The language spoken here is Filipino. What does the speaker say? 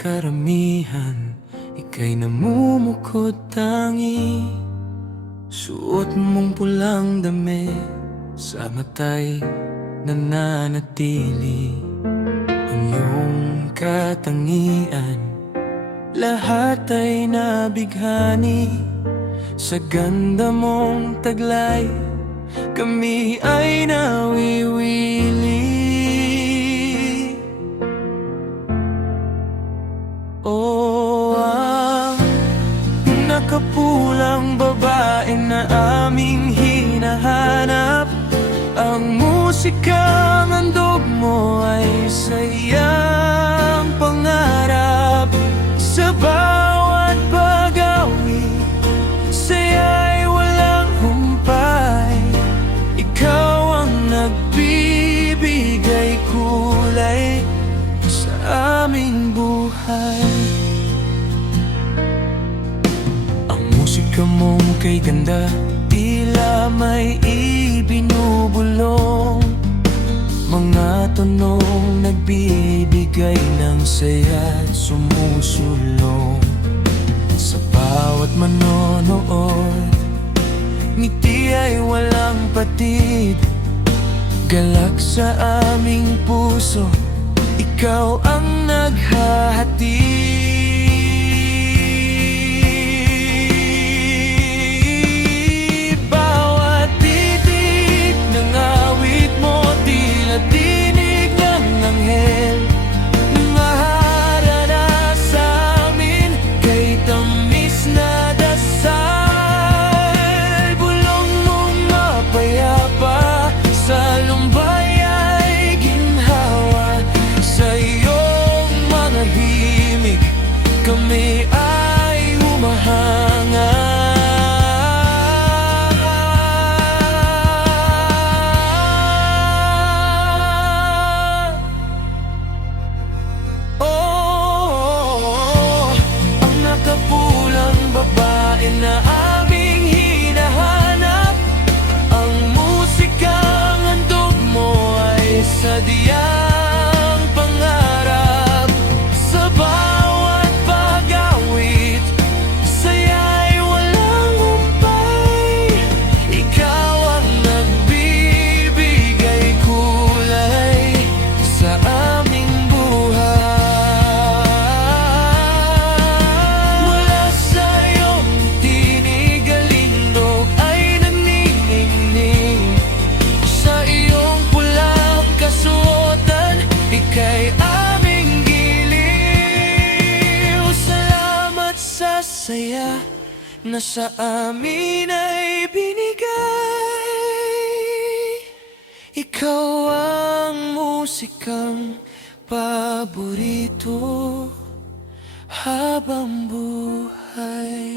karamihan, ika'y namumukod tangi. Suot mong pulang damit, sa mata'y nananatili ang iyong katangian. Lahat ay nabighani sa ganda mong taglay, kami ay nawiwili. Oh, ang nakapulang babae na aming hinahanap, ang musikang handog mo ay sayang pangarap. Sa bawat pag-awi, saya'y walang humpay. Ikaw ang nagbibigay kulay sa aming buhay. Ang musika mong kay ganda, tila may ibinubulong. Mga tunong nagbibigay ng saya, sumusulong sa bawat manonood. Ngiti ay walang patid, galak sa aming puso, ikaw ang naghahatid. Dinig ng anghel, nangaharana sa amin, kay tamis na dasal. Bulong mong mapayapa, sa lumbay ay ginhawa. Sa iyong mga himig, kami ay humahanga. Na aming hinahanap, ang musikang handog mo ay sadyang pangarap. Sa bawat pag-awit, saya'y walang humpay. Ikaw ang nagbibigay kulay sa aming buhay. Kay aming giliw, salamat sa saya na sa amin ay binigay. Ikaw ang musikang paborito habang buhay.